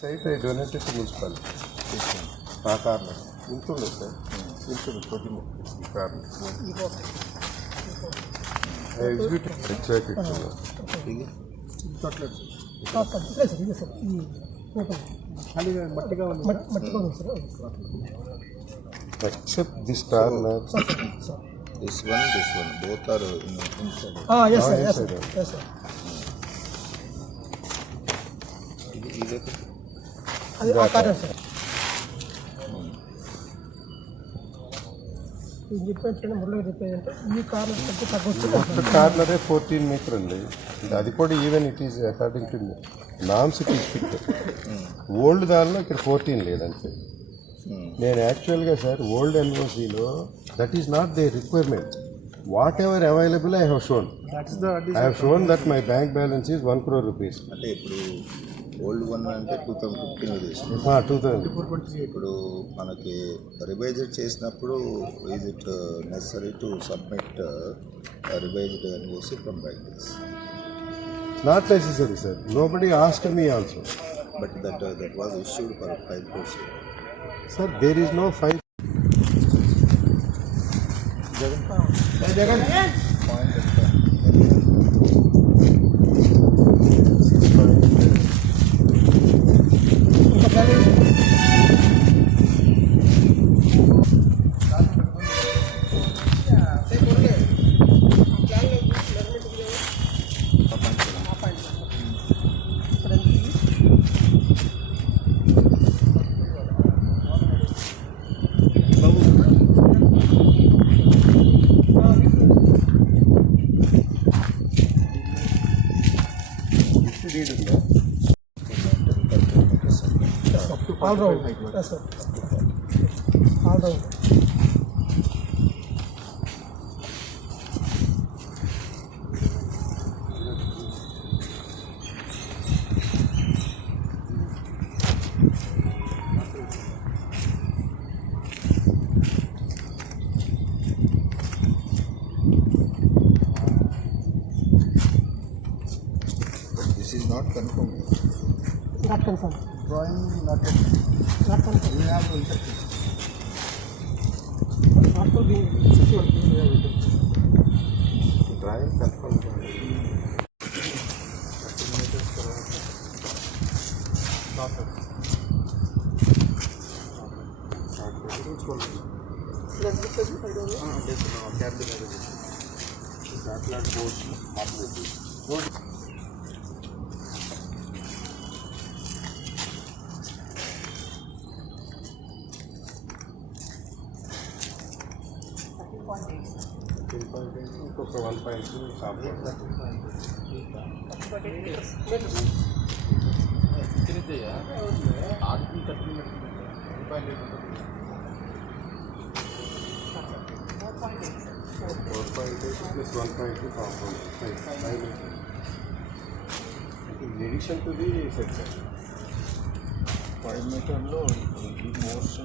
Site donated to municipality. Karna. Include sir. Include Kodimo. Karna. Executive. Exactly. Except this Karna. This one, both are inside. Yes sir, yes sir, yes sir. అది ఆ corner sir. ఇది చెప్పేటంటే మురళి చెప్పేదంటే ఈ కార్నర్ కంటే తగ్గొచ్చు. కార్నరే 14 మీటర్ అండి. అది కూడా even it is according to norms it is fit. Old దానిలో ఇక్కడ 14 లేదంటే నేను యాక్చువల్గా సార్ ఓల్డ్ ఎన్ఓసీలో that is not the requirement. Whatever available I have shown. I have shown that my bank balance is 1 crore rupees. అంటే ఇప్పుడు old one అంటే 2015 చేసింది. 2000 ఇప్పుడు మనకి రివైజ్డ్ చేసినప్పుడు is it necessary to submit revised NOC from banks? Not necessary sir. Nobody asked me also. But that was issued for 5 crores. Sir, there is no 5. Jagan. All round. Yes sir. All round. This is not confirmed. Not confirmed. Drawing not confirmed. Not confirmed. You have interpreted. Not to be secure. Drawing confirmed. ఇంకొక 1.2 in addition to the sector 5 meter లో ఈ మోస్ట్